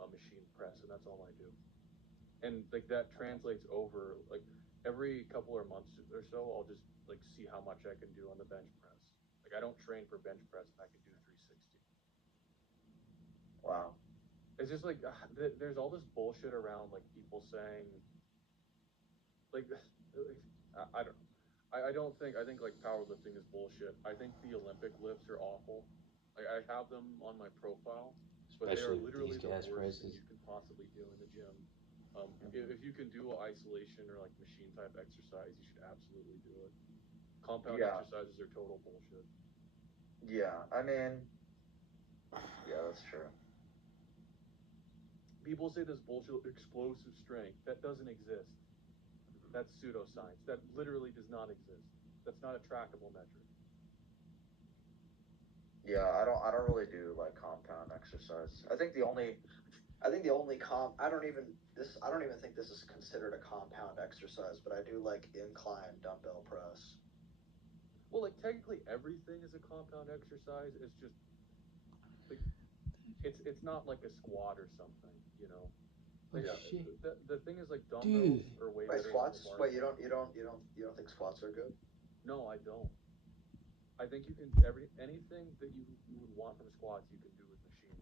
a machine press, and that's all I do. And like that translates over like every couple of months or so, I'll just like see how much I can do on the bench press. Like I don't train for bench press, and I can do 360. Wow. It's just like there's all this bullshit around like people saying like I don't know. I don't think I think like powerlifting is bullshit. I think the Olympic lifts are awful. Like I have them on my profile, but they are especially with these literally the gas worst thing prices. you can possibly do in the gym. Mhm. If you can do isolation or like machine type exercise, you should absolutely do it. Compound Yeah, exercises are total bullshit. yeah. I mean, yeah, that's true. People say this bullshit explosive strength that doesn't exist. That's pseudoscience. That literally does not exist. That's not a trackable metric. Yeah, I don't really do like compound exercise. I think the only I don't even think this is considered a compound exercise, but I do like incline dumbbell press. Well, like technically everything is a compound exercise. It's just like it's not like a squat or something, you know. Oh Like Yeah. shit, the thing is like dumbbells dude! are way Wait, better than the squats? Wait, barbell. you don't think squats are good? No, I don't. I think you can anything that you would want from squats you can do with machine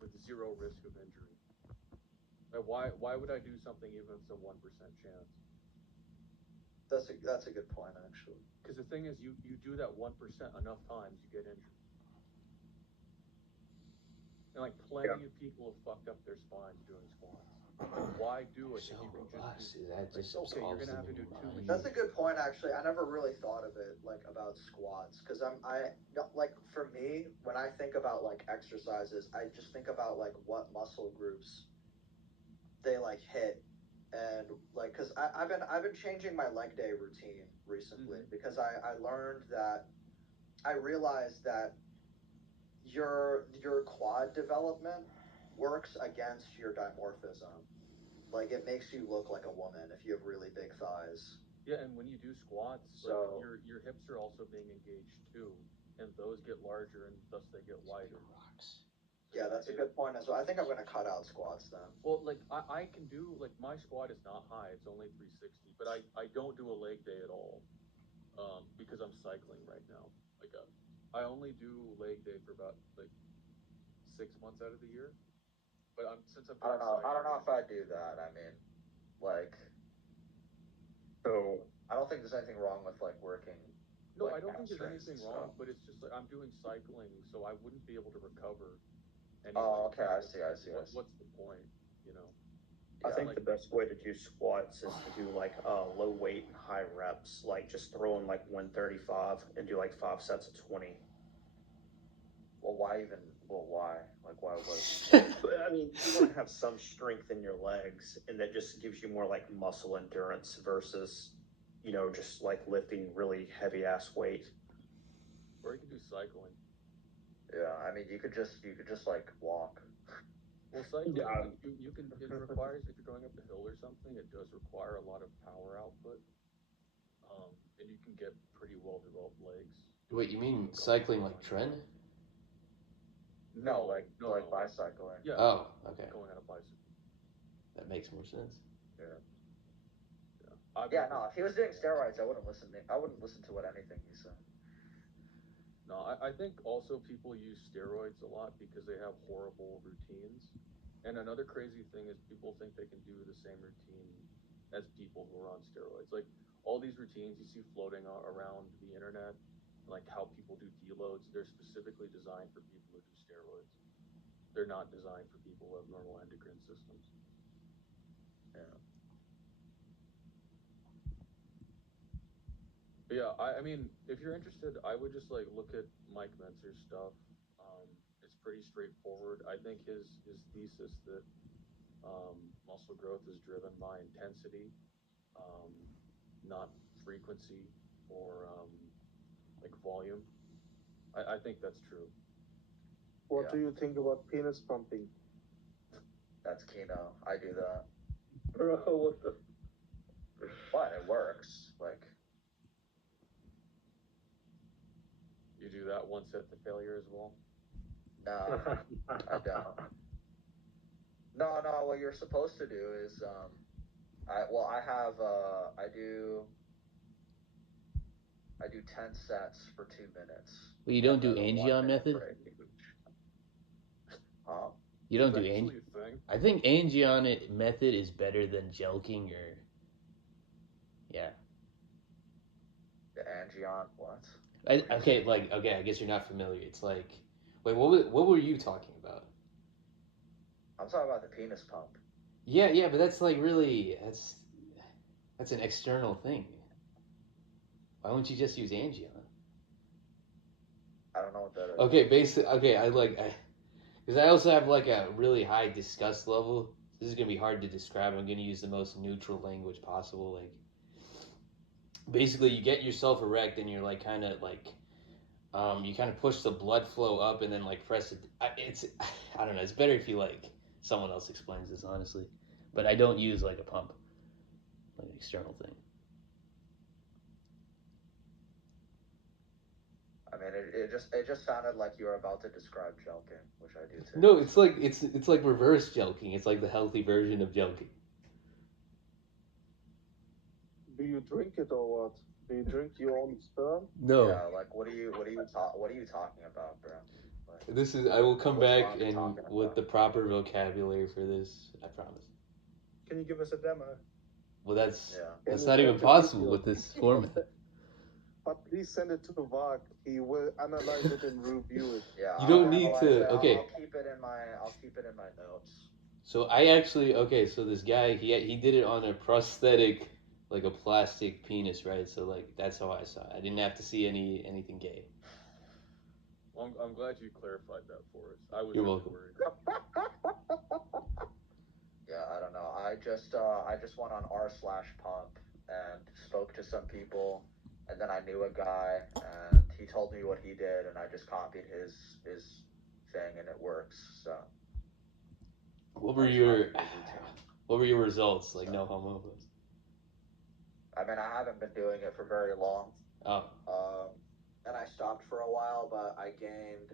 with zero risk of injury. Like why would I do something even if it's a 1% chance? That's a good point actually. Because the thing is, you do that 1% enough times, you get injured. And like Yeah. plenty of people have fucked up their spines doing squats. Like why do You're it if so you can just do robust. Is that like just okay, you're gonna exhausting have to in do your two body? That's a machines. good point actually. I never really thought of it like about squats because I like for me when I think about like exercises, I just think about like what muscle groups they like hit and like because I've been changing my leg day routine recently Mm-hmm. because I learned that I realized that your quad development works against your dimorphism. Like it makes you look like a woman if you have really big thighs. Yeah, and when you do squats, like So your hips are also being engaged too, and those get larger and thus they get These big wider. rocks. So yeah, yeah, that's a good point as well. I think I'm gonna cut out squats then. well, like I can do like my squat is not high; it's only 360, but I don't do a leg day at all, because I'm cycling right now. Like I only do leg day for about like 6 months out of the year, but I'm since I'm I don't doing know. I don't know cycling. if I do that. I mean, like, so I don't think there's anything wrong with like working No, I like don't think there's hamstrings and anything wrong, stuff. but it's just like I'm doing cycling, so I wouldn't be able to recover Oh, anything. okay. So I it's see. I like, see. I see. what's the point? You know? I Yeah. And think like, the best way to do squats is to do like low weight and high reps, like just throw in like 135 and do like 5 sets of 20. Well, why even? Well, why? Like, why? What is the point? But I mean, you want to have some strength in your legs, and that just gives you more like muscle endurance versus, just like lifting really heavy ass weight. or you could do cycling. Yeah. I mean, you could just like walk. Well, cycling, Yeah, like you can it requires if you're going up a hill or something, it does require a lot of power output. And you can get pretty well developed legs Wait, you if mean you've gone cycling hard like on yourself. trend? No, No, no, like no, like bicycling. yeah, Oh, okay. going on a bicycle. That makes more sense. Yeah. Yeah, I've Yeah. never No, done if he was doing cycling steroids, myself. I wouldn't listen to what anything he said. No, I think also people use steroids a lot because they have horrible routines. And another crazy thing is people think they can do the same routine as people who are on steroids. Like all these routines you see floating around the internet, like how people do deloads, they're specifically designed for people who do steroids. They're not designed for people who have normal endocrine systems. Yeah. But yeah, I mean, if you're interested, I would just like look at Mike Mentzer's stuff. It's pretty straightforward. I think his thesis that muscle growth is driven by intensity, um, not frequency or like volume. I think that's true. What Yeah. do you think about penis pumping? That's Kino. I do that. Bro, what the? But it works. Like, You do that one set to failure as well. no, I don't. No. What you're supposed to do is, I do 10 sets for 2 minutes, Well, you and don't do then a one Angion minute method? break. Huh? You don't It's do actually a thing. I think Angion method is better than jelking or yeah. The Angion what? Okay, I guess you're not familiar. It's like wait, what were you talking about? I'm talking about the penis pump. Yeah, but that's like really that's an external thing. Why don't you just use Angion? I don't know what that is. Okay, basically, okay, because I also have like a really high disgust level. This is gonna be hard to describe. I'm gonna use the most neutral language possible. Like, basically, you get yourself erect and you're like kind of like, you kind of push the blood flow up and then like press it. It's, I don't know. It's better if you like someone else explains this honestly, but I don't use like a pump, like an external thing. I mean, it just sounded like you were about to describe jelking, which I do too. No, it's like reverse jelking. It's like the healthy version of jelking. Do you drink it or what? Do you drink your own sperm? No. Yeah, like what are you talking about, bro? Like, This is. I will come What's back Ronnie and talking with about? the proper vocabulary for this. I promise. Can you give us a demo? Well, that's Yeah. that's Can not you even send a possible video? with this format. But please send it to Vag. He will analyze it and review it. Yeah. You don't I'll need analyze to- it. okay. I'll keep it in my notes. So I actually so this guy he did it on a prosthetic, like a plastic penis, right? So like that's how I saw it. I didn't have to see anything gay. Well, I'm glad you clarified that for us. I was You're really welcome. worried. Yeah, I don't know. I just went on r/pump and spoke to some people, and then I knew a guy, and he told me what he did, and I just copied his thing, and it works. So What were I just your copied his routine. what were your results? Like no homo. I mean, I haven't been doing it for very long. Oh, And I stopped for a while, but I gained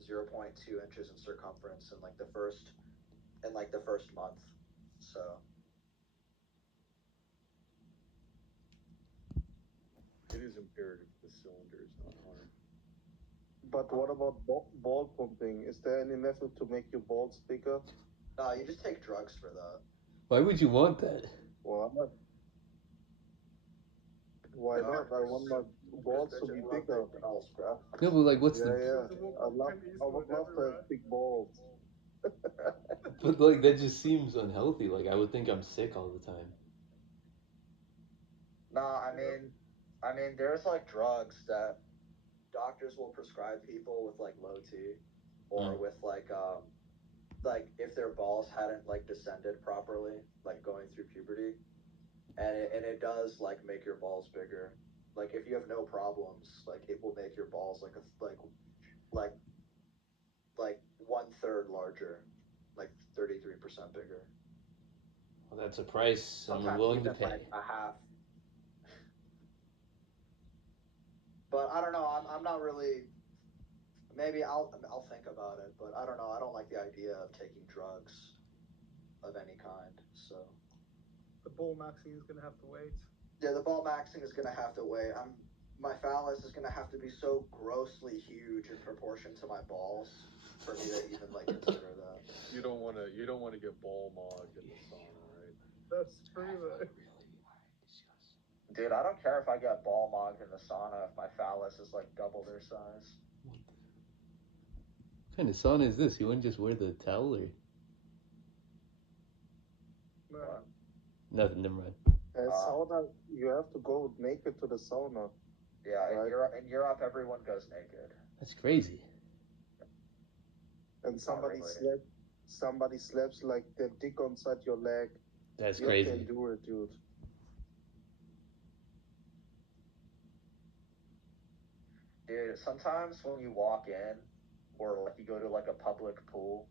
0.2 inches in circumference in like the first month. So It is imperative the cylinder is not harmed. But what about ball pumping? Is there any method to make your balls bigger? no, you just take drugs for that. why would you want that? Why not? Why not? I want my balls to be bigger. Else, bro. No, but like what's Yeah, the? yeah. I would love to have big balls. But like that just seems unhealthy. Like I would think I'm sick all the time. No, I mean, there's like drugs that doctors will prescribe people with like low T, or with like if their balls hadn't like descended properly, like going through puberty, and it does like make your balls bigger. Like if you have no problems, like it will make your balls like 1/3 larger, like 33% bigger. Well, that's a price I'm Sometimes willing to even pay. like a half. But I don't know. I'm not really. Maybe I'll think about it, but I don't know. I don't like the idea of taking drugs of any kind. So The ball maxing is gonna have to wait. yeah, the ball maxing is gonna have to wait. My phallus is gonna have to be so grossly huge in proportion to my balls for me to even like consider that. You don't want to get ball mogged in the sauna, right? That's true though. Dude, I don't care if I get ball mogged in the sauna if my phallus is like double their size. What kind of sauna is this? You wouldn't just wear the towel or No. nothing? Never mind. Sauna, you have to go naked to the sauna. Yeah, Right. in Europe, everyone goes naked. That's crazy. And Not somebody really. slaps like their dick on side your leg. That's You crazy. can do it, dude. Dude, sometimes when you walk in, or like you go to like a public pool,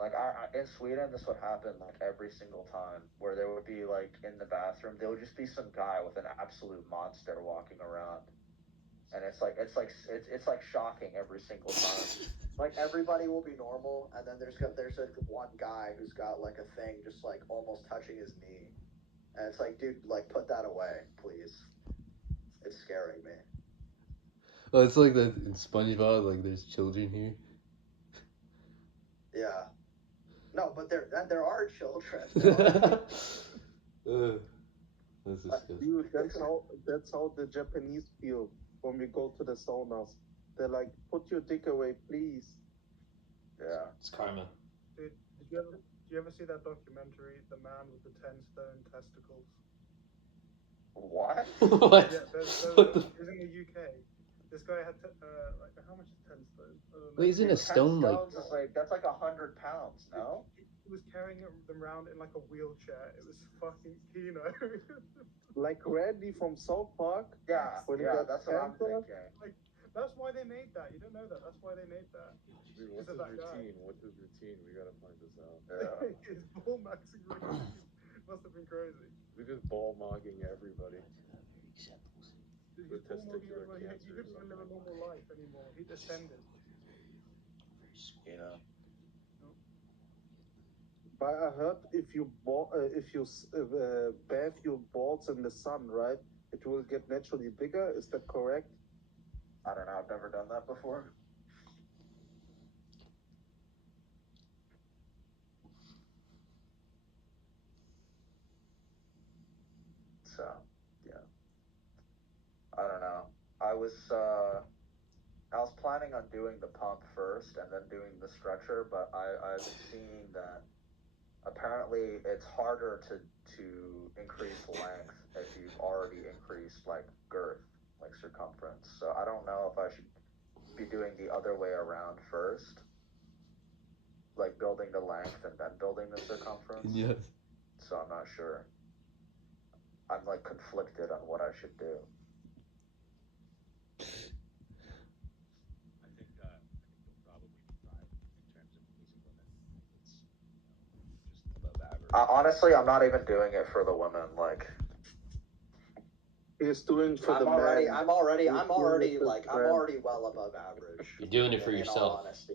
like in Sweden, this would happen like every single time, where there would be like in the bathroom, there would just be some guy with an absolute monster walking around. and it's like shocking every single time. Like everybody will be normal, and then there's a one guy who's got like a thing just like almost touching his knee, and it's like, dude, like put that away, please. It's scaring me. Well, it's like that in SpongeBob. Like there's children here. Yeah. No, but there are children. That's disgusting. Dude, that's how the Japanese feel when we go to the saunas. They're like, put your dick away, please. Yeah. It's karma. Did you ever see that documentary, The Man with the 10 Stone Testicles? What? What? Yeah, What the? it was in the UK. This guy had like how much is 10 stone? I don't know. Wait, isn't a 10 stone like? stones is like that's like 100 pounds, no? He was carrying them around in like a wheelchair. It was fucking Kino. Like Randy from South Park. Yeah, When he yeah, got that's what I'm cancer? thinking. That's why they made that. You don't know that. That's why they made that. Dude, what's Because his of that guy. routine? What's his routine? We gotta find this out. Yeah. His ball maxing routine must have been crazy. We're just ball mogging everybody. Dude, With he's ball testicular mogging everybody. He cancer or couldn't even live a normal life anymore. He descended. You know. But I heard if you bathe your balls in the sun, right, it will get naturally bigger. Is that correct? I don't know, I've never done that before. So, yeah. I don't know. I was planning on doing the pump first and then doing the stretcher, but I've seen that apparently it's harder to increase length if you've already increased like girth, like circumference. So I don't know if I should be doing the other way around first, like building the length and then building the circumference. Yes. So I'm not sure. I'm like conflicted on what I should do. I think you'll probably be fine in terms of pleasing women. It's just above average. Honestly, I'm not even doing it for the women. Like, He's doing for the I'm already man. well above average. You're doing it for in all yourself. honesty.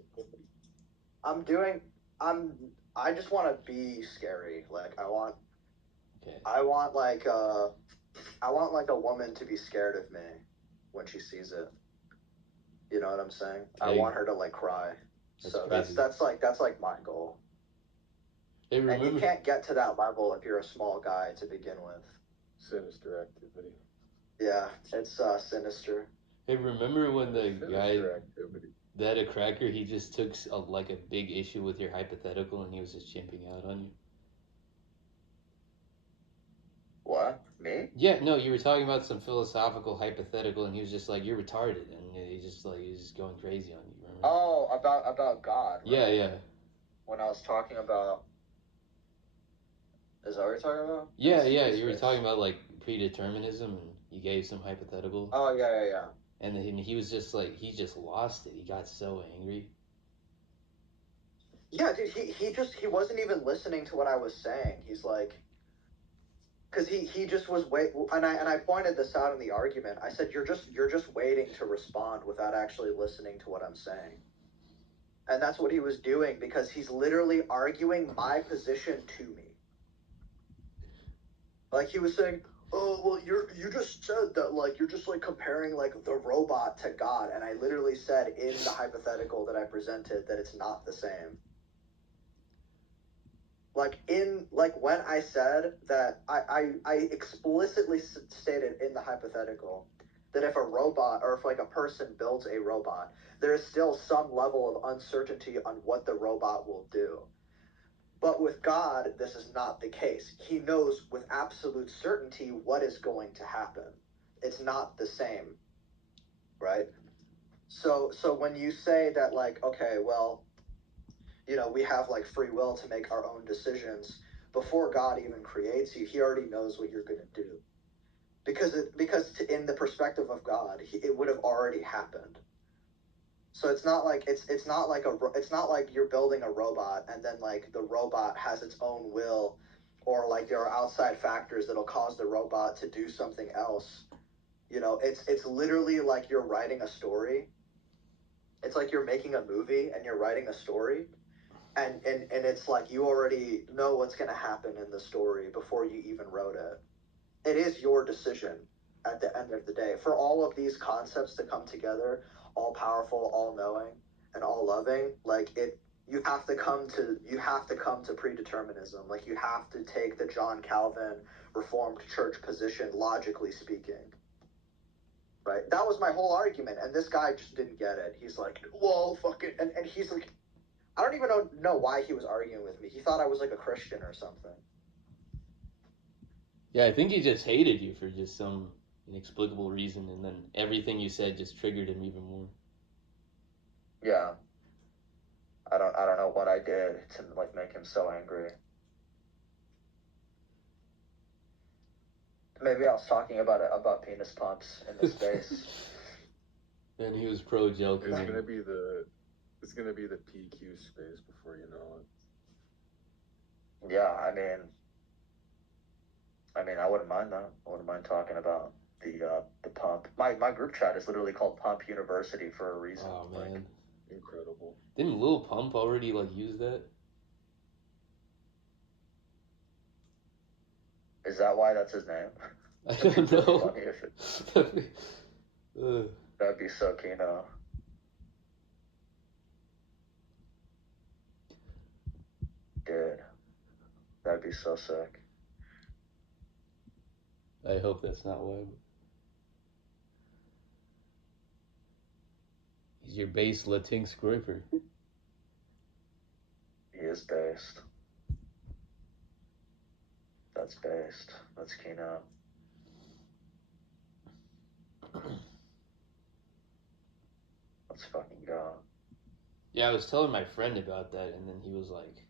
I just want to be scary. Like, I want like a woman to be scared of me when she sees it. You know what I'm saying? I Okay. want her to like cry. That's So crazy. that's like my goal. Hey, And you remember? can't get to that level if you're a small guy to begin with. Sinister activity. Yeah, it's sinister. Hey, remember when the guy Sinister activity. that a cracker? He just took like a big issue with your hypothetical, and he was just chimping out on you. What? Me? Yeah, no, you were talking about some philosophical hypothetical, and he was just like, "You're retarded," and he was just going crazy on you. Remember? Oh, about God. Right? Yeah, yeah, When I was talking about, is that what you're talking about? yeah. You were talking about like predeterminism, and you gave some hypothetical, Oh yeah. and then he was just like, he just lost it. He got so angry. Yeah, dude. He wasn't even listening to what I was saying. He's like, because he just was and I pointed this out in the argument. I said you're just waiting to respond without actually listening to what I'm saying. And that's what he was doing because he's literally arguing my position to me. Like he was saying, "Oh, well, you just said that like you're just like comparing like the robot to God," and I literally said in the hypothetical that I presented that it's not the same. When I said that I explicitly stated in the hypothetical that if a robot or if like a person builds a robot, there is still some level of uncertainty on what the robot will do. But with God, this is not the case. He knows with absolute certainty what is going to happen. It's not the same, right? So when you say that like, okay, well, you know, we have like free will to make our own decisions, before God even creates you, he already knows what you're going to do. Because in the perspective of God, it would have already happened. So it's not like you're building a robot and then like the robot has its own will, or like there are outside factors that'll cause the robot to do something else. You know, it's literally like you're writing a story. It's like you're making a movie and you're writing a story, and it's like you already know what's going to happen in the story before you even wrote it. It is your decision at the end of the day for all of these concepts to come together, all powerful, all knowing, and all loving. Like it, you have to come to predeterminism. Like you have to take the John Calvin Reformed Church position, logically speaking. Right? That was my whole argument, and this guy just didn't get it. He's like, "Whoa, fucking," and he's like, I don't even know why he was arguing with me. He thought I was like a Christian or something. Yeah, I think he just hated you for just some inexplicable reason, and then everything you said just triggered him even more. Yeah. I don't know what I did to like make him so angry. Maybe I was talking about penis pumps in the space. And he was pro Joker. It's gonna be the PQ space before you know it. Yeah, I mean, I wouldn't mind that. I wouldn't mind talking about the pump. My group chat is literally called Pump University for a reason. Oh man, Like, Incredible. didn't Lil Pump already like use that? is that why that's his name? I don't know. Funny if it, that'd be so Kino. Dude, that'd be so sick. I hope that's not why. He's your base Latinx gripper. He is based. That's based. That's Kino. Let's fucking go. Yeah, I was telling my friend about that, and then he was like,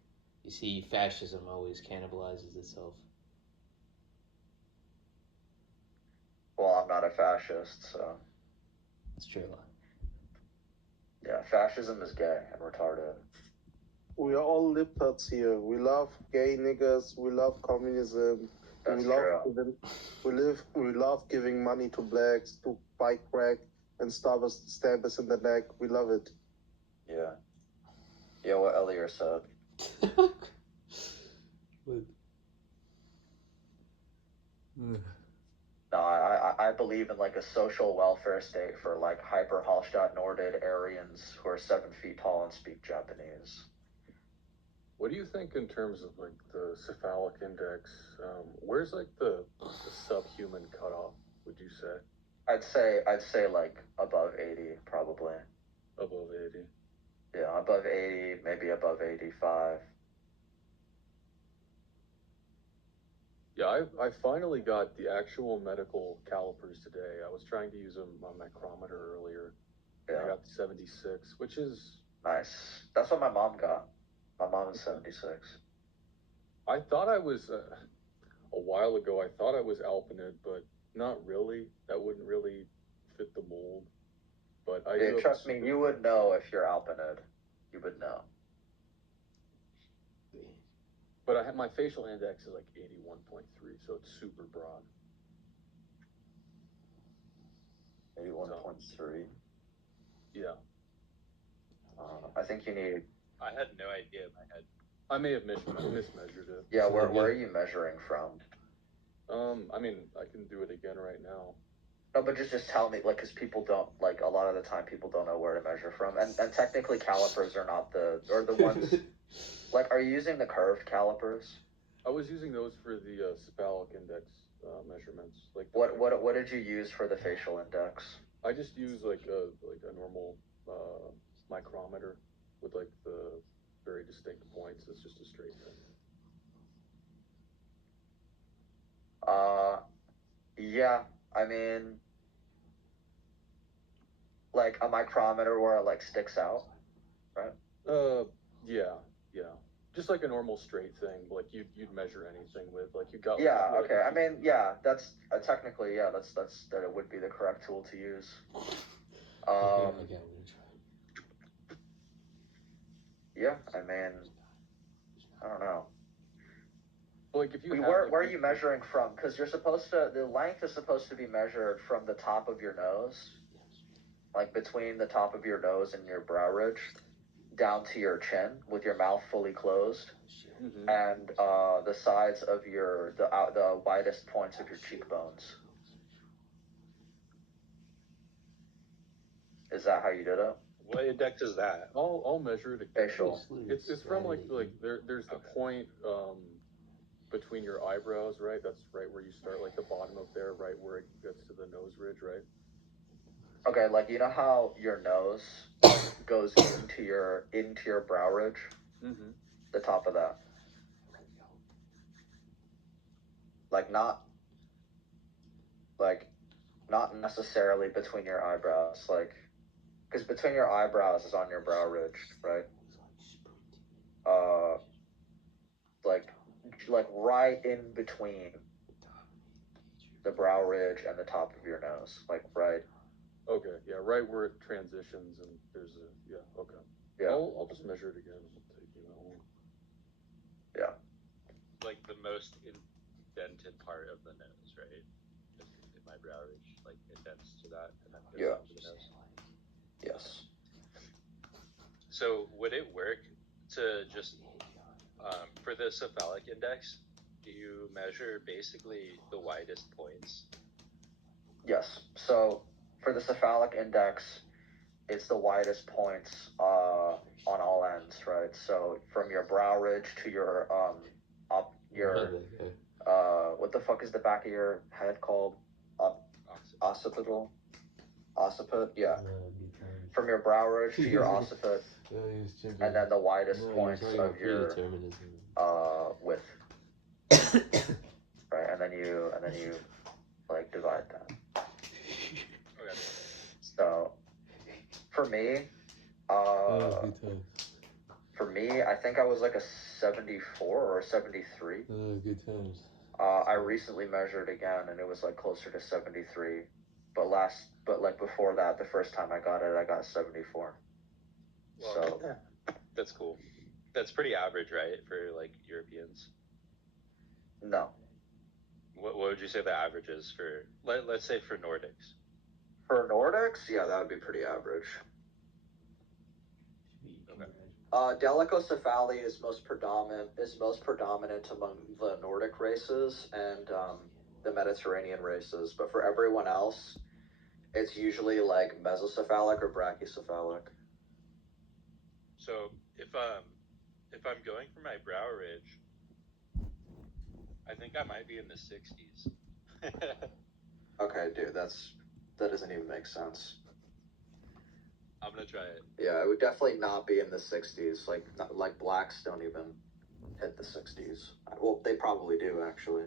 "You see, fascism always cannibalizes itself." Well, I'm not a fascist, so That's true. yeah, fascism is gay and retarded. We are all libtards here. We love gay niggas. We love communism. That's we love true. we love giving money to blacks to buy crack and stab us in the neck. We love it. Yeah. Yeah, what Elier said. What? No, I believe in like a social welfare state for like hyper Hallstatt Norded Aryans who are 7 feet tall and speak Japanese. What do you think in terms of like the cephalic index? Where's like the subhuman cutoff? Would you say I'd say like above 80 probably. above 80? Yeah, above 80, maybe above 85. Yeah, I finally got the actual medical calipers today. I was trying to use them on micrometer earlier. Yeah. I got the 76, which is Nice. That's what my mom got. My mom is 76. I thought I was a while ago. I thought I was alpinid, but not really. That wouldn't really fit the mold. But I do Yeah, have trust me, you would know if you're alpinid. You would know. But I have my facial index is like 81.3, so it's super broad. 81.3. Yeah, I think you need. I had no idea in my head. I may have mismeasured it. Yeah, where are you measuring from? I mean, I can do it again right now. No, but just tell me, like, because people don't, like, a lot of the time people don't know where to measure from. And technically calipers are not the ones, like, are you using the curved calipers? I was using those for the cephalic index measurements. Like What did you use for the facial index? I just use like a normal micrometer with like the very distinct points. It's just a straight thing. Yeah, I mean, like a micrometer where it like sticks out, right? Yeah. Just like a normal straight thing, like you'd measure anything with, like you got. Yeah, like, okay. I mean, yeah, that's technically, yeah, that's that it would be the correct tool to use. Yeah, I mean, I don't know. But like if you have, Where are you measuring from? Because the length is supposed to be measured from the top of your nose, like between the top of your nose and your brow ridge, down to your chin with your mouth fully closed, Mhm. and the sides of the widest points of your cheekbones. Is that how you did it? What index is that? I'll measure it again. Facial. It's from like there's the Okay. point between your eyebrows, right? That's right where you start, like the bottom of there, right where it gets to the nose ridge, right? Okay, like you know how your nose goes into your brow ridge, Mm-hmm. the top of that. Like not necessarily between your eyebrows, like because between your eyebrows is on your brow ridge, right? Like right in between the brow ridge and the top of your nose, like right. Okay, yeah, right where it transitions and there's okay. Yeah. I'll just measure it again. I'll take you that one. Like the most indented part of the nose, right? In my brow ridge, like indents to that, and then goes Yeah. into the nose. Yes. So would it work to just for the cephalic index? Do you measure basically the widest points? Yes. So for the cephalic index, it's the widest points on all ends, right? So from your brow ridge to your what the fuck is the back of your head called? Occipital? Occiput? Yeah. From your brow ridge to your occiput, and then the widest points of your width. Right, and then you like divide that. Okay. So for me, I think I was like a 74 or a 73. Good times. I recently measured again, and it was like closer to 73. But like before that, the first time I got it, I got 74. Well, So that's cool. That's pretty average, right, for like Europeans? no, What would you say the average is for, let's say for Nordics? for Nordics, yeah, that would be pretty average. Okay. Delicocephaly is most predominant among the Nordic races and the Mediterranean races, but for everyone else, it's usually like mesocephalic or brachycephalic. So if I'm going for my brow ridge, I think I might be in the 60s. Okay, dude, that doesn't even make sense. I'm gonna try it. Yeah, it would definitely not be in the 60s. Like blacks don't even hit the 60s. Well, they probably do actually.